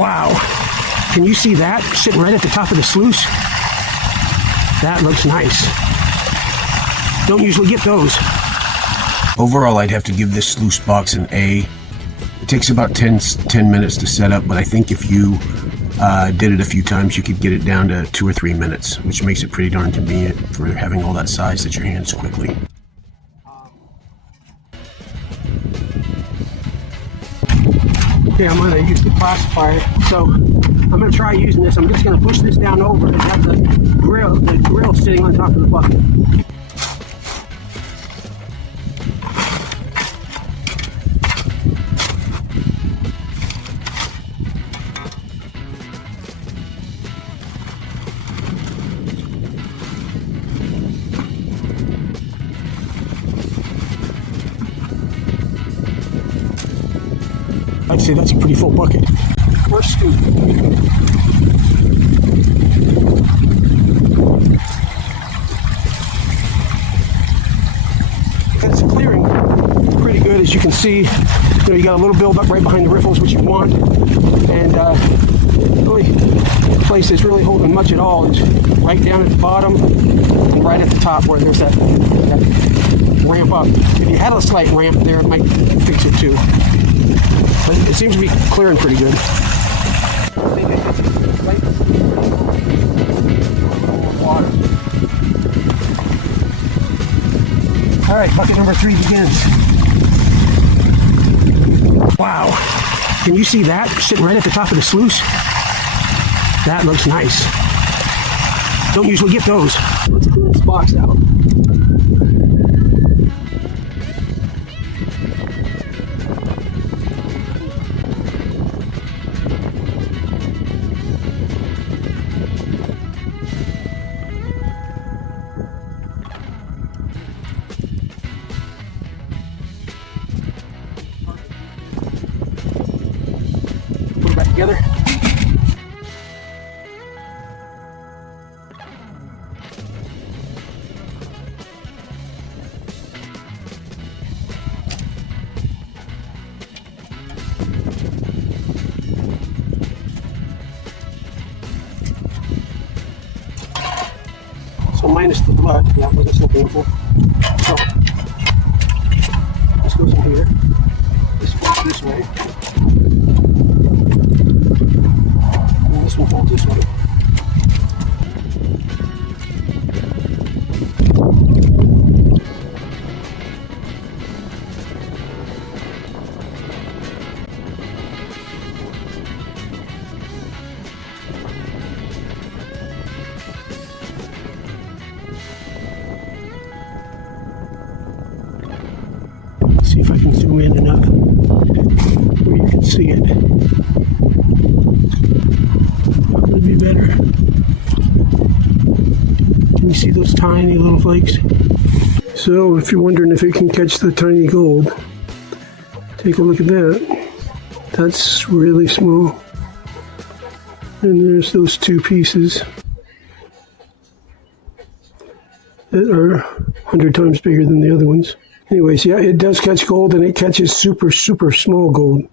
Wow, can you see that sitting right at the top of the sluice? That looks nice. Don't usually get those. Overall, I'd have to give this sluice box an A. It takes about 10 minutes to set up, but I think if you did it a few times, you could get it down to 2 or 3 minutes, which makes it pretty darn convenient for having all that size at your hands quickly. Okay, I'm gonna use the classifier. So I'm gonna try using this. I'm just gonna push this down over and have the grill sitting on top of the bucket. I'd say that's a pretty full bucket. First scoop. It's clearing pretty good, as you can see. You got a little buildup right behind the riffles, which you want, and really, the place is really holding much at all. It's right down at the bottom and right at the top where there's that ramp up. If you had a slight ramp there, it might fix it too. But it seems to be clearing pretty good. All right, bucket number 3 begins. Wow, can you see that sitting right at the top of the sluice? That looks nice. Don't usually get those. Let's clean this box out. Put it back together. So minus the blood, that wasn't so painful. So this goes in here. This goes this way. And this one goes this way. See if I can zoom in enough where you can see it. Probably be better. Can you see those tiny little flakes? So if you're wondering if it can catch the tiny gold, take a look at that. That's really small. And there's those 2 pieces that are 100 times bigger than the other ones. Anyways, yeah, it does catch gold, and it catches super, super small gold.